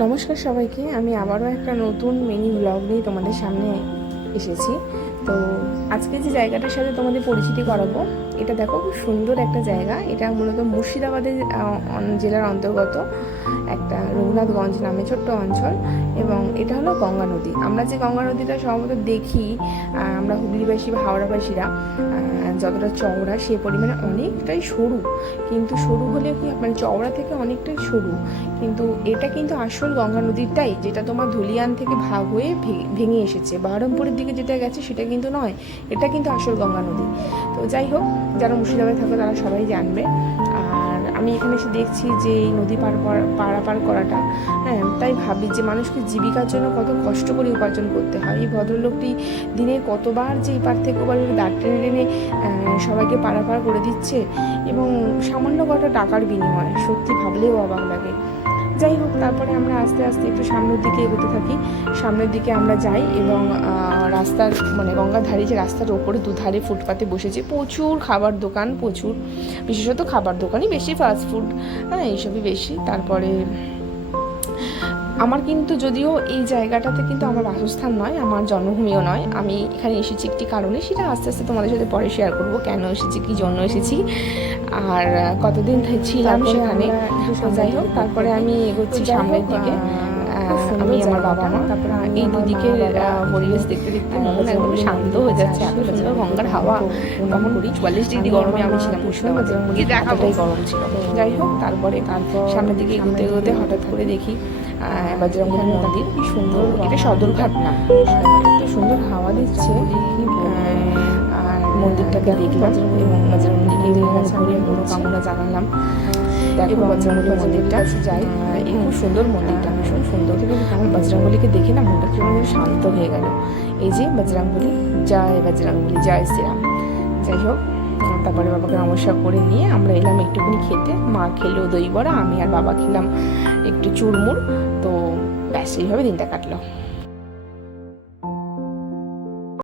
নমস্কার সবাইকে। আমি আবারও একটা নতুন মিনি ব্লগ নিয়ে তোমাদের সামনে এসেছি। তো আজকে যে জায়গাটার সাথে তোমাদের পরিচিতি করাবো, এটা দেখো খুব সুন্দর একটা জায়গা। এটা মূলত মুর্শিদাবাদের জেলার অন্তর্গত একটা রঘুনাথগঞ্জ নামে ছোট্ট অঞ্চল, এবং এটা হলো গঙ্গা নদী। আমরা যে গঙ্গা নদীটা সম্ভবত দেখি, আমরা হুগলিবাসী বা হাওড়াবাসীরা, যতটা চওড়া সে পরিমাণে অনেকটাই সরু, কিন্তু সরু হলেও কি মানে চওড়া থেকে অনেকটাই সরু। কিন্তু এটা কিন্তু আসল গঙ্গা নদীটাই, যেটা তোমার ধুলিয়ান থেকে ভাগ হয়ে ভেঙে এসেছে, বহরমপুরের দিকে যেটা গেছে সেটা কিন্তু নয়, এটা কিন্তু আসল গঙ্গা নদী। তো যাই হোক, যারা মুর্শিদাবাদে থাকবে তারা সবাই জানবে। আর আমি এখানে এসে দেখছি যে এই নদী পারাপার করাটা, তাই ভাবি যে মানুষকে জীবিকার জন্য কত কষ্ট করে উপার্জন করতে হয়। এই ভদ্রলোকটি দিনে কতবার যে এপার থেকে ওপার দাঁড় টেনে টেনে সবাইকে পারাপার করে দিচ্ছে, এবং সামান্য কটা টাকার বিনিময়ে, সত্যি ভাবলেও অবাক লাগে। যাই হোক, তারপরে আমরা আস্তে আস্তে একটু সামনের দিকে এগোতে থাকি। সামনের দিকে আমরা যাই এবং রাস্তার মানে গঙ্গার ধারে যে রাস্তার ওপরে দুধারে ফুটপাতে বসেছে প্রচুর খাবার দোকান, প্রচুর, বিশেষত খাবার দোকানই বেশি, ফাস্টফুড এইসবই বেশি। তারপরে আমার কিন্তু, যদিও এই জায়গাটাতে কিন্তু আমার বাসস্থান নয়, আমার জন্মভূমিও নয়, আমি এখানে এসেছি একটি কারণে, সেটা আস্তে আস্তে তোমাদের সাথে পরে শেয়ার করবো, কেন এসেছি, কী জন্য এসেছি, আর কতদিন ছিলাম সেখানে। যাই হোক, তারপরে আমি এগোচ্ছি সামনের দিকে। আমি, আমার বাবা মা, তারপরে এই দুদিকে পরিবেশ দেখতে দেখতে মন একদম শান্ত হয়ে যাচ্ছে। এত সুন্দর গঙ্গার হাওয়া। তখন 44 ডিগ্রি গরমে আমি ছিলাম মুর্শিদাবাদে, এতটাই গরম ছিল। যাই হোক, তারপরে সামনের দিকে এগোতে এগোতে হঠাৎ করে দেখি বজরংবলী মন্দির। কি সুন্দর, এটা সদরঘাট না, এত সুন্দর হাওয়া দিচ্ছে। আর মন্দিরটাকে দেখলাম এবং বজরংবলীকে ঘুরে মনোকামনা জানালাম। দেখো বজরংবলী মন্দিরটা যাই, এই খুব সুন্দর মন্দিরটা, ভীষণ সুন্দর। বজরংবলীকে দেখে না মনটা কেমন শান্ত হয়ে গেল। এই যে বজরংবলী, জয় বজরংবলী, জয় শ্রীরাম। যাই হোক, তারপরে বাবাকে নমস্কার করে নিয়ে আমরা এলাম একটুখানি খেতে। মা খেলো দই বড়া, আমি আর বাবা খেলাম একটু চুরমুর। তো ব্যাস, এইভাবে দিনটা কাটলো।